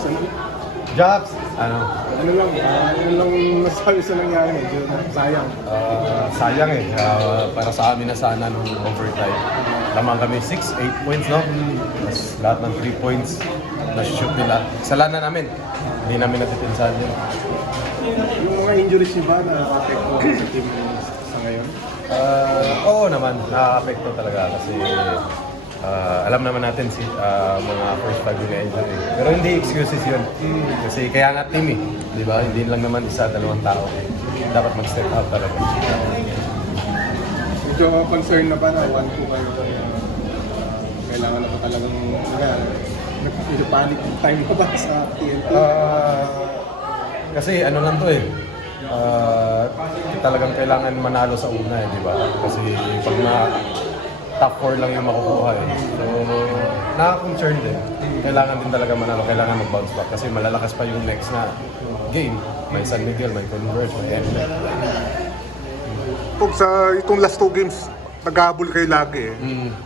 isa lang. Jobs, Ano lang nasabi sa nangyari, medyo sayang. sayang eh. Para sa amin na sana nung overtime. Lamang kami 6-8 points, no? Mas lahat ng 3 points na shoot nila. Kasalanan namin. Hindi namin natipinsan yun. Yung mga injuries niyo ba na apekto sa team sa ngayon? Oo naman, nakaka-apekto talaga kasi alam naman natin si mga first time yung injury. Pero hindi excuses yun. Kasi kaya nga team eh. Di ba? Hindi lang naman isa, dalawang tao. Dapat mag-step up talaga. Medyo concern na ba na 1-2 kayo? Kailangan na ba talagang nag-panic time na ba sa TNT? Kasi ano lang to eh. Talagang kailangan manalo sa una eh, di ba? Kasi pag top 4 lang yung makukuha eh. So, nakaka-concern din. Kailangan din talaga manalo, kailangan mag-bounce back kasi malalakas pa yung next na game. May San Miguel, may Converse, may Emerald. Pag sa itong last 2 games, naghahabol kayo lagi eh.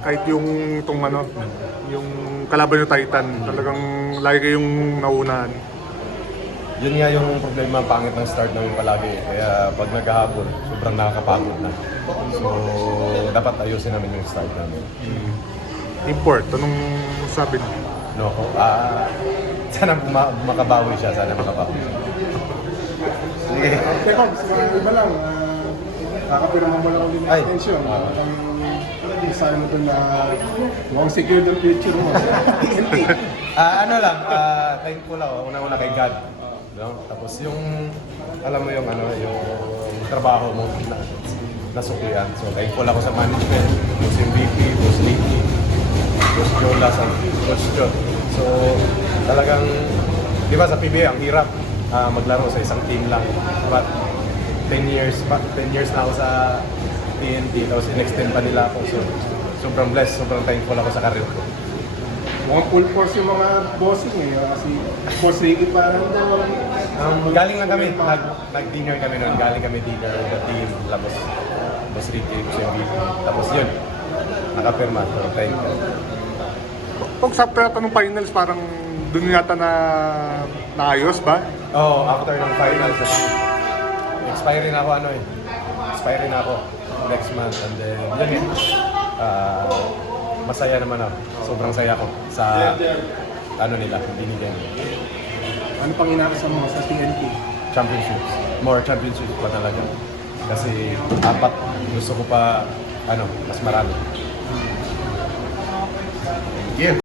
Kahit yung itong yung kalaban yung Titan, talagang lagi kayong naunahan. Yun nga yung problema, pangit ng start namin palagi. Kaya pag naghahabol, sobrang nakakapagod na. So, dapat ayusin namin yung start namin. Import, anong sabi niyo? No, sana makabawi siya, sana makabawi siya. Sige. Teka, sa iba lang, kakapirma mo lang ulit ng Ay. extension. Sabi mo doon na mukhang secure the future mo. TNT. Ano lang, thankful ako, una-una kay God. No? Tapos yung, alam mo yung yung trabaho mo na nasuklian. So thankful ako sa management, Boss MVP, Boss Nicky, Boss Jola, Coach John. So talagang, di ba sa PBA ang hirap maglaro sa isang team lang. But 10 years na ako sa TNT, tapos in-extend pa nila ako. So sobrang blessed, sobrang thankful ako sa career ko. Mukhang full force yung mga bossing eh. Kasi Boss Ricky parang doon. Galing lang kami, nag-dinner kami noon. Galing kami dinner with the team. Tapos, Boss Ricky, Boss MVP. Tapos yun, nakapirma. So, thank you. Pag sa ng finals, parang dun yata na naayos ba? Oh, after ng finals, expiring na ako expiring na ako next month. And then, yun yun. Masaya naman ako. Sobrang saya ko sa nila, binigyan nila. Ano pang inaasa mo sa TNT? Championships. More championships pa talaga. Kasi 4 gusto ko pa mas marami. Yeah.